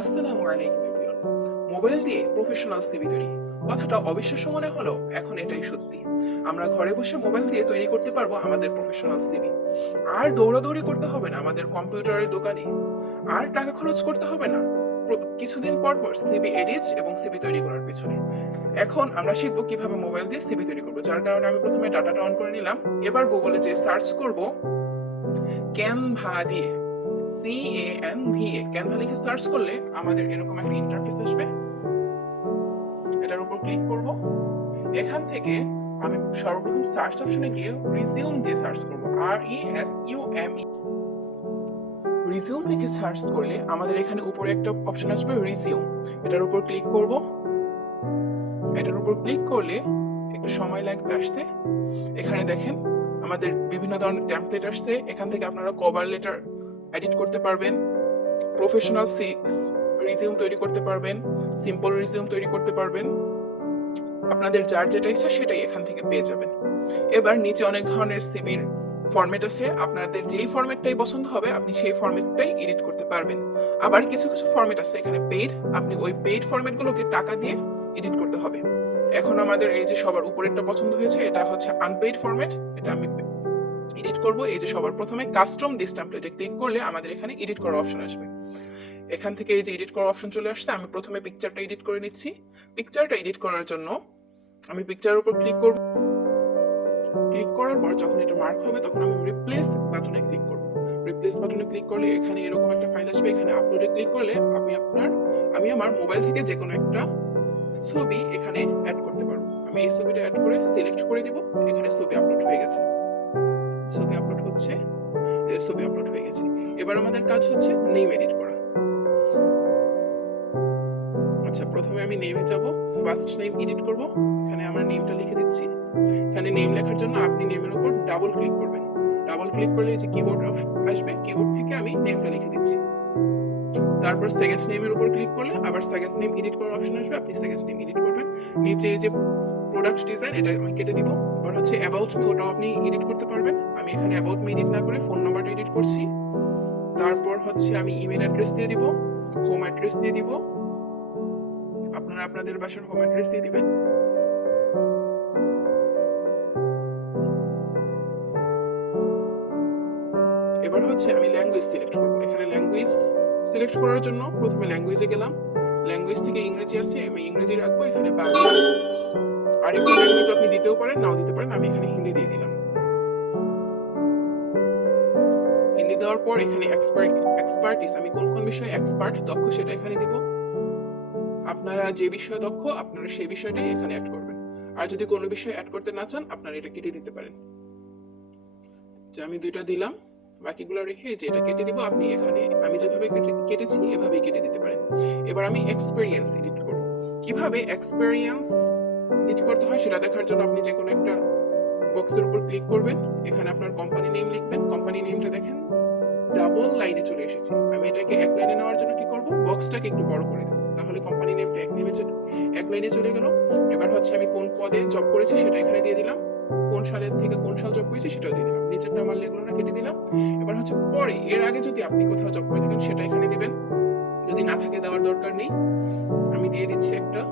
আসসালামু আলাইকুম everyone. Mobile দিয়ে প্রফেশনাল সিভি তৈরি, কথাটা অবিশ্বাস্য মনে হলো, এখন এটাই সত্যি। আমরা ঘরে বসে মোবাইল দিয়ে তৈরি করতে পারবো আমাদের প্রফেশনাল সিভি। আর দৌড়াদৌড়ি করতে হবে না আমাদের কম্পিউটারের দোকানে, আর টাকা খরচ করতে হবে না কিছুদিন পর পর সিভি এডিট এবং সিভি তৈরি করার পিছনে। এখন আমরা শিখবো কিভাবে মোবাইল দিয়ে সিভি তৈরি করবো, যার কারণে আমি প্রথমে ডাটাটা অন করে নিলাম। এবার গুগলে যে সার্চ করব ক্যানভা দিয়ে, CANVA, ক্যানভা লিখে সার্চ করলে আমাদের এরকম একটা ইন্টারফেস আসবে। এটার উপর ক্লিক করব। এখান থেকে আমি সর্বপ্রথম সার্চ অপশনে গিয়ে রিজিউম দিয়ে সার্চ করব, RESUME। রিজিউম লিখে সার্চ করলে আমাদের এখানে উপরে একটা অপশন আসবে রিজিউম। এটার উপর ক্লিক করব। এটার উপর ক্লিক করলে একটু সময় লাগবে আসতে। এখানে দেখেন আমাদের বিভিন্ন ধরনের টেমপ্লেট আসছে। এখান থেকে আপনারা কভার লেটার এডিট করতে পারবেন, প্রফেশনাল রিজিউম তৈরি করতে পারবেন, সিম্পল রিজিউম তৈরি করতে পারবেন। আপনাদের যার যেটা ইচ্ছা সেটাই এখান থেকে পেয়ে যাবেন। এবার নিচে অনেক ধরনের সিভির ফরম্যাট আছে, আপনাদের যেই ফরম্যাটটাই পছন্দ হবে আপনি সেই ফরম্যাটটাই এডিট করতে পারবেন। আবার কিছু কিছু ফরম্যাট আছে এখানে পেইড, আপনি ওই পেইড ফরম্যাটগুলোকে টাকা দিয়ে এডিট করতে হবে। এখন আমাদের এই যে সবার উপরেরটা পছন্দ হয়েছে, এটা হচ্ছে আনপেইড ফরম্যাট, এটা আমি এডিট করব। এই যে সবার প্রথমে কাস্টম দিস টেমপ্লেটে ক্লিক করলে আমাদের এখানে এডিট করার অপশন আসবে। এখান থেকে এই যে এডিট করার অপশন চলে আসছে। আমি প্রথমে পিকচারটা এডিট করে নিচ্ছি। পিকচারটা এডিট করার জন্য আমি পিকচারের উপর ক্লিক করব। ক্লিক করার পর যখন এটা মার্ক হবে তখন আমি রিপ্লেস বাটনে ক্লিক করব। রিপ্লেস বাটনে ক্লিক করলে এখানে এরকম একটা ফাইল আসবে। এখানে আপলোডে ক্লিক করলে আমি আমার মোবাইল থেকে যে কোনো একটা ছবি এখানে অ্যাড করতে পারবো। আমি এই ছবিটা অ্যাড করে সিলেক্ট করে দিব। এখানে ছবি আপলোড হয়ে গেছে। ছবি আপলোড হচ্ছে, ছবি আপলোড হয়ে গেছে। এবার আমাদের কাজ হচ্ছে নেম এডিট করা। আচ্ছা, প্রথমে আমি নেমে যাব, ফার্স্ট নেম এডিট করব। এখানে আমার নেমটা লিখে দিচ্ছি। এখানে নেম লেখার জন্য আপনি নেমের উপর ডাবল ক্লিক করবেন। ডাবল ক্লিক করলে যে কিবোর্ড আসবে, কিবোর্ড থেকে আমি নেমটা লিখে দিচ্ছি। তারপর সেকেন্ড নেমের উপর ক্লিক করলে আবার সেকেন্ড নেম এডিট করার অপশন আসবে, আপনি সেকেন্ড নেম এডিট করবেন। নিচে যে প্রোডাক্ট ডিজাইন, এটা আমি কেটে দিব। এবার হচ্ছে অ্যাবাউট মি, ওটাও আপনি এডিট করতে পারবেন। আমি এখানে অ্যাবাউট মি এডিট না করে ফোন নাম্বারটা এডিট করছি। তারপর হচ্ছে আমি ইমেল অ্যাড্রেস দিয়ে দিব, হোম অ্যাড্রেস দিয়ে দিব। আপনারা আপনাদের বাসার হোম অ্যাড্রেস দিয়ে দিবেন। এবার হচ্ছে আমি ল্যাঙ্গুয়েজ সিলেক্ট করব। এখানে ল্যাঙ্গুয়েজ সিলেক্ট করার জন্য প্রথমে ল্যাঙ্গুয়েজে গেলাম। ল্যাঙ্গুয়েজ থেকে ইংরেজি আছে, আমি ইংরেজি রাখবো। এখানে বাংলা, আরেকটা ল্যাঙ্গুয়েজ আপনি দিতেও পারেন, নাও দিতে পারেন। আমি এখানে হিন্দি দিয়ে দিলাম। হিন্দি দেওয়ার পর এখানে এক্সপার্টিস, আমি কোন কোন বিষয়ে এক্সপার্ট দক্ষ সেটা এখানে দিব। আপনারা যে বিষয়ে দক্ষ আপনারা সেই বিষয়টাই এখানে অ্যাড করবেন। আর যদি কোনো বিষয় অ্যাড করতে না চান আপনারা এটা কেটে দিতে পারেন। যে আমি দুইটা দিলাম, বাকিগুলো রেখে যে এটা কেটে দিব। আপনি এখানে আমি যেভাবে কেটেছি এভাবেই কেটে দিতে পারেন। এবার আমি এক্সপেরিয়েন্স এডিট করব। কিভাবে এক্সপেরিয়েন্স এডিট করতে হয় সেটা দেখার জন্য আপনি যে কোনো একটা বক্সের উপর ক্লিক করবেন। এখানে আপনার কোম্পানি নেম লিখবেন। কোম্পানি নেমটা দেখেন ডাবল লাইনে চলে এসেছে। আমি এটাকে এক লাইনে নেওয়ার জন্য কি করব, বক্সটাকে একটু বড় করে দেবো, তাহলে কোম্পানি নেমটা এক লাইনে চলে গেল। এবার হচ্ছে আমি কোন পদে জব করেছি সেটা এখানে দিয়ে দিলাম, কোন সালের থেকে কোন সাল জব করেছি সেটাও দিয়ে দিলাম। নিচেরটা আমার লেগুলো না কেটে দিলাম। এবার হচ্ছে পরে এর আগে যদি আপনি কোথাও জব করে থাকেন সেটা এখানে দিবেন, যদি না থাকে দেওয়ার দরকার নেই। আমি দিয়ে দিচ্ছি একটা।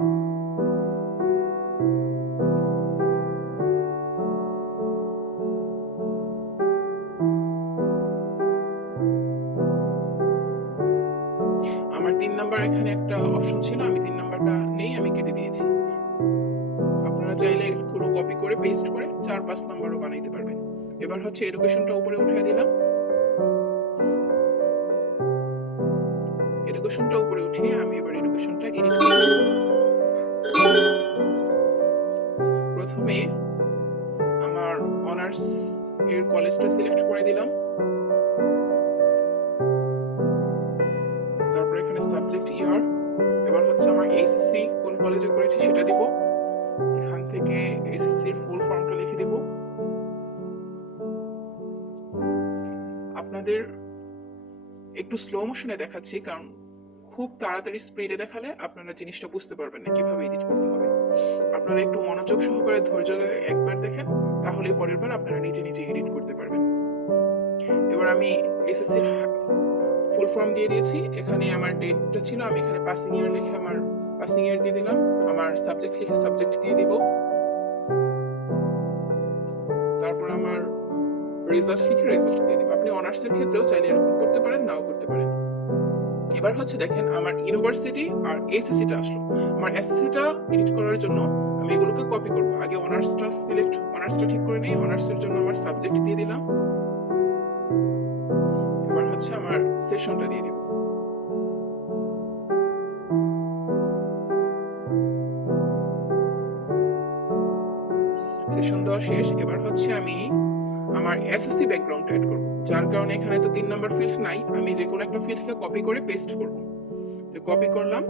আমার 3 নাম্বার এখানে একটা অপশন ছিল, আমি 3 নাম্বারটা নেই, আমি কেটে দিয়েছি। আপনারা চাইলে এগুলো কপি করে পেস্ট করে 4-5 নাম্বারও বানাইতে পারবেন। এবার হচ্ছে এডুকেশনটা উপরে উঠিয়ে দিলাম। এডুকেশনটা উপরে উঠিয়ে আমি এবার এডুকেশনটা এডিট করব। প্রথমে আমার অনার্স এর কলেজটা সিলেক্ট করে দিলাম। তারপর এখানে সাবজেক্ট ইয়ার। এবার হচ্ছে আমার এইচএসসি কোন কলেজে করেছি সেটা দিব। এখান থেকে এইচএসসির ফুল ফর্মটা লিখে দিব। আপনাদের একটু স্লো মোশনে দেখাচ্ছি, কারণ খুব তাড়াতাড়ি স্পিডে দেখালে আপনারা জিনিসটা বুঝতে পারবেন না কিভাবে এডিট করতে হবে। আপনারা একটু মনোযোগ সহকারে ধৈর্য ধরে একবার দেখেন, তাহলে পরের বার আপনারা নিজে নিজে এডিট করতে পারবেন। এবার আমি এসএসসির ফুল ফর্ম দিয়ে দিয়েছি। এখানে আমার ডেটটা ছিল, আমি এখানে পাসিং ইয়ার লিখে আমার পাসিং ইয়ার দিয়ে দিলাম। আমার সাবজেক্ট লিখে সাবজেক্ট দিয়ে দিব। তারপর আমার রেজাল্ট লিখে রেজাল্ট দিয়ে দিব। আপনি অনার্সের ক্ষেত্রেও চাইলে এরকম করতে পারেন, নাও করতে পারেন। এবার হচ্ছে দেখেন আমার ইউনিভার্সিটি আর এসএসসিটা আসলো। আমার এসএসসিটা এডিট করার জন্য আমি এগুলোকে কপি করব। আগে অনার্সটা ঠিক করে নিই। অনার্সের জন্য আমার সাবজেক্ট দিয়ে দিলাম। এবার হচ্ছে আমার সেশনটা দিয়ে দিব। সেশন দেওয়া শেষ। এবার হচ্ছে আমি আমার এসএসসি ব্যাকগ্রাউন্ড এড করব, যার কারণে এখানে তো 3 নাম্বার ফিল্ড নাই। আমি যে কোনো একটা ফিল্ডকে কপি করে পেস্ট করব। তো কপি করলাম।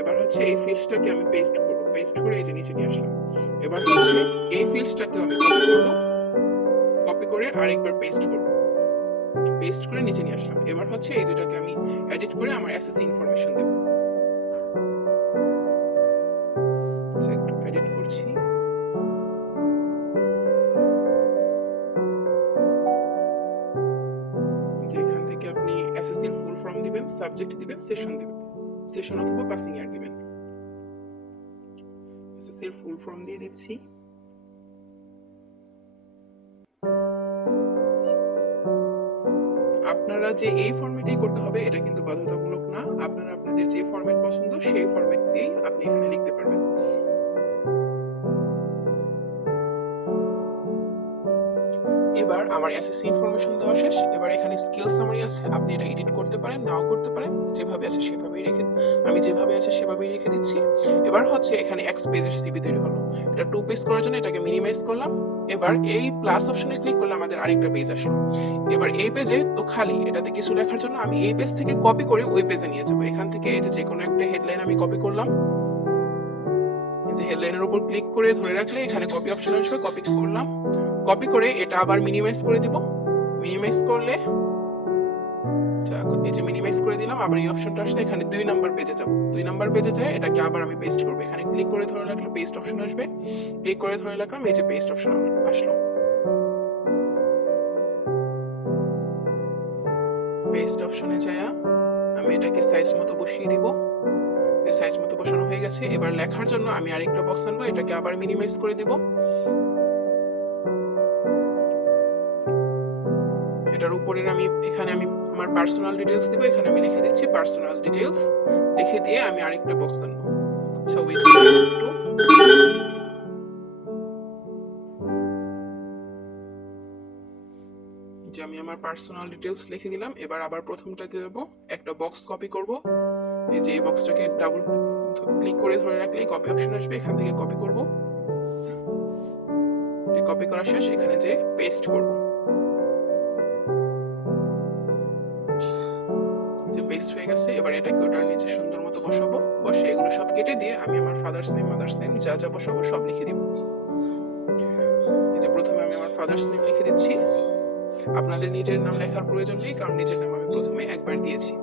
এবার হচ্ছে এই ফিল্ডটাকে আমি পেস্ট করব, পেস্ট করে এই যে নিচে নিয়ে আসলাম। এবার হচ্ছে এই ফিল্ডটাকে আমি কপি করব, কপি করে আরেকবার পেস্ট করব, পেস্ট করে নিচে নিয়ে আসলাম। এবার হচ্ছে এই দুটাকে আমি এডিট করে আমার এসএসসি ইনফরমেশন দেব। আচ্ছা, একটু এডিট করছি। যেখান থেকে আপনি এসএসসি এর ফুল ফর্ম দিবেন, সাবজেক্ট দিবেন, সেশন দিবেন, সেশন অথবা পাসিং ইয়ার দিবেন। এসএসসি এর ফুল ফর্ম দিয়ে দিচ্ছি। আপনারা যে এই ফরম্যাটেই করতে হবে এটা কিন্তু বাধ্যতামূলক না। আপনারা আপনাদের যে ফরম্যাট পছন্দ সেই ফরম্যাট দিয়েই আপনি এখানে লিখতে পারবেন। এবার আমার এসএসসি ইনফরমেশন দেওয়া শেষ। এবার এখানে স্কিল সামারি আছে, আপনি এটা এডিট করতে পারেন, নাও করতে পারেন, যেভাবে আছে সেভাবেই আমি যেভাবে আছে সেভাবেই রেখে দিচ্ছি। এবার হচ্ছে এখানে এক্স পেজের সিভি তৈরি হলো। এটা 2 পেজ করার জন্য এটাকে মিনিমাইজ করলাম। এবার এই প্লাস অপশনে ক্লিক করলে আমাদের আরেকটা পেজ আসলো। এবার এই পেজে তো খালি, এটাতে কিছু লেখার জন্য আমি এই পেজ থেকে কপি করে ওই পেজে নিয়ে যাবো। এখান থেকে এই যে কোনো একটা হেডলাইন আমি কপি করলাম। যে হেডলাইনের উপর ক্লিক করে ধরে রাখলে এখানে কপি অপশন আসবে, কপি করলাম। কপি করে এটা আবার মিনিমাইজ করে দিব। মিনিমাইজ করলে এই যে মিনিমাইজ করে দিলাম। আবার এই অপশনটা আসলে এখানে 2 নাম্বার পেজে যাব। 2 নাম্বার পেজে যায় এটাকে আবার আমি পেস্ট করব। এখানে ক্লিক করে ধরে রাখলে পেস্ট অপশন আসবে, ক্লিক করে ধরে রাখলাম, এই যে পেস্ট অপশন আসলো। পেস্ট অপশনে যায় আমি এটাকে সাইজ মতো বসিয়ে দিব। সাইজ মতো বসানো হয়ে গেছে। এবার লেখার জন্য আমি আরেকটা বক্স আনবো, এটাকে আবার মিনিমাইজ করে দিব। এটার উপরে এখানে আমি আমার পার্সোনাল ডিটেইলস দিব। এখানে আমি লিখে দিচ্ছি পার্সোনাল ডিটেইলস। লিখে দিয়ে আমি আরেকটা বক্স আনবো। আচ্ছা, ওয়েট একটু। যে আমি আমার পার্সোনাল ডিটেইলস লিখে দিলাম। এবার আবার প্রথমটাতে যাব, একটা বক্স কপি করব। এই যে এই বক্সটাকে ডাবল ক্লিক করে ধরে রাখলেই কপি অপশন আসবে, এখান থেকে কপি করব। কপি করা শেষ, এখানে যে পেস্ট করব। যে পেস্ট হয়ে গেছে। এবার এটাকে ওটার নিচে সুন্দর মতো বসাবো। বসে এগুলো সব কেটে দিয়ে আমি আমার ফাদার্স নেম, মাদার্স নেম যা যা বসাবো সব লিখে দিব। এই যে প্রথমে আমি আমার ফাদার্স নেম লিখে দিচ্ছি। আপনাদের নিজের নাম লেখার প্রয়োজন নেই, কারণ নিজের নাম আমি প্রথমে একবার দিয়েছি।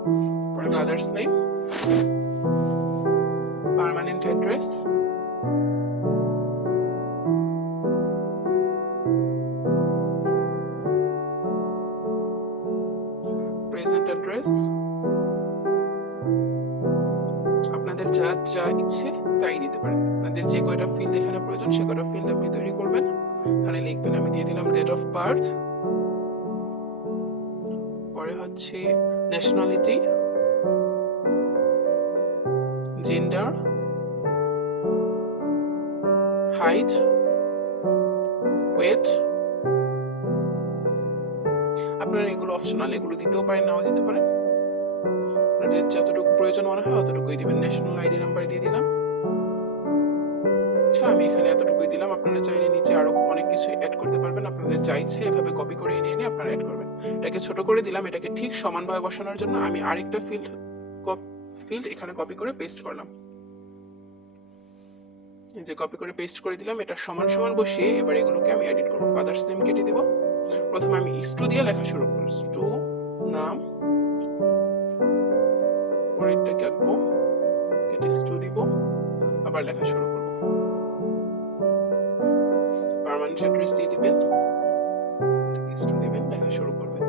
পরে mother's name, permanent address, present address. আপনাদের যা যা ইচ্ছে তাই দিতে পারেন। আপনাদের যে কয়টা ফিল্ড এখানে প্রয়োজন সে কয়টা ফিল্ড আপনি তৈরি করবেন, এখানে লিখবেন। আমি দিয়ে দিলাম ডেট অফ বার্থ। পরে হচ্ছে ন্যাশনালিটি, জেন্ডার, হাইট, ওয়েট। আপনারা এগুলো অপশনাল, এগুলো দিতেও পারেন, নাও দিতে পারেন। আপনাদের যতটুকু প্রয়োজন মনে হয় অতটুকুই দিবেন। ন্যাশনাল আইডি নাম্বার দিয়ে দিলাম। আচ্ছা, আমি এখানে এতটুকুই দিলাম। আপনারা চাইলে নিচে আরো অনেক কিছু অ্যাড করতে পারবেন। আপনাদের যা ইচ্ছে এভাবে কপি করে এনে আপনারা অ্যাড করবেন। এটাকে ছোট করে দিলাম। এটাকে ঠিক সমানভাবে বসানোর জন্য আমি আরেকটা ফিল্ড এখানে কপি করে পেস্ট করলাম। যে কপি করে পেস্ট করে দিলাম, এটা সমান সমান বসিয়ে এবার এগুলোকে আমি এডিট করব। ফাদার্স নেম কেটে দিব। প্রথমে আমি স্টু দিয়ে লেখা শুরু করব। স্টু নাম, পরেরটা কাটবো, কেটে স্টু দিব, আবার লেখা শুরু করব। পার্মানেন্ট অ্যাড্রেস দিয়ে দিবেন, স্টু দিবেন, লেখা শুরু করবেন।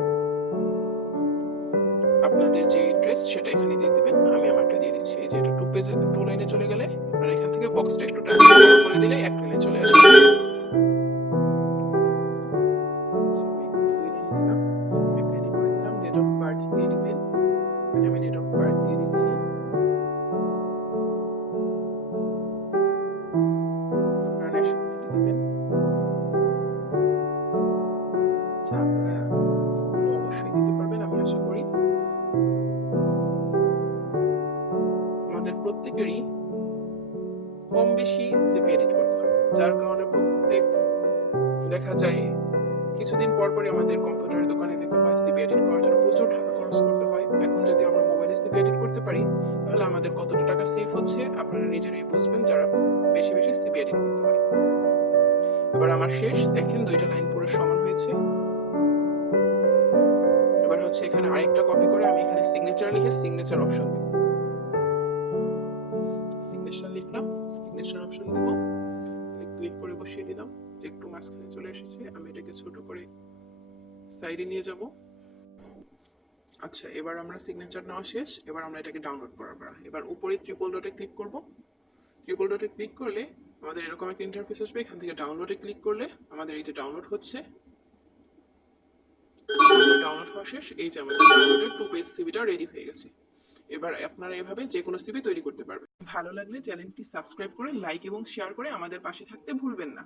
আপনাদের যে ইন্টারেস্ট সেটা এখানে দিয়ে দিবেন। আমি আমারটা দিয়ে দিচ্ছি। এই যে এটা 2 লাইনে চলে গেলে আপনারা এখান থেকে বক্সটা একটু টান করে দিলে 1 লাইনে চলে আসবে। ডেট অফ বার্থ দিয়ে দিবেন। আমি ডেট অফ বার্থ দিয়ে দিচ্ছি। আপনারা ন্যাশনালিটি দিবেন। আচ্ছা, আপনারা এগুলো অবশ্যই দিতে পারবেন আমি আশা করি। আমাদের প্রত্যেকেরই কম বেশি সিভি এডিট করতে হয়, যার কারণে প্রত্যেক দেখা যায় কিছুদিন পর পরই আমাদের কম্পিউটারের দোকানে যেতে হয় সিভি এডিট করার জন্য, প্রচুর টাকা খরচ করতে হয়। এখন যদি আমরা মোবাইলে সিভি এডিট করতে পারি তাহলে আমাদের কতটা টাকা সেভ হচ্ছে আপনারা নিজেরাই বুঝবেন, যারা বেশি বেশি সিভি এডিট করতে হয়। এবার আমার শেষ, দেখেন 2টা লাইন পুরো সমান হয়েছে। এবার হচ্ছে এখানে আরেকটা কপি করে আমি এখানে সিগনেচার লিখে সিগনেচার অপশন দেব। সিগনেচার লিখলাম, সিগনেচার অপশন দেব, ক্লিক করে বসিয়ে দিলাম। যে একটু মাঝখানে চলে এসেছে, আমি এটাকে ছোট করে সাইডে নিয়ে যাব। আচ্ছা, এবার আমরা সিগনেচার নেওয়া শেষ। এবার আমরা এটাকে ডাউনলোড করার পালা। এবার উপরে ট্রিপল ডটে ক্লিক করব। ট্রিপল ডটে ক্লিক করলে আমাদের এরকম একটা ইন্টারফেস আসবে। এখান থেকে ডাউনলোডে ক্লিক করলে আমাদের এই যে ডাউনলোড হচ্ছে, আমাদের ডাউনলোড হওয়া শেষ। এই যে আমাদের ডাউনলোডের 2 পেজ সিভিটা রেডি হয়ে গেছে। এবার আপনারা এভাবে যে কোনো সিভি তৈরি করতে পারবেন। ভালো লাগলে চ্যানেলটি সাবস্ক্রাইব করে লাইক এবং শেয়ার করে আমাদের পাশে থাকতে ভুলবেন না।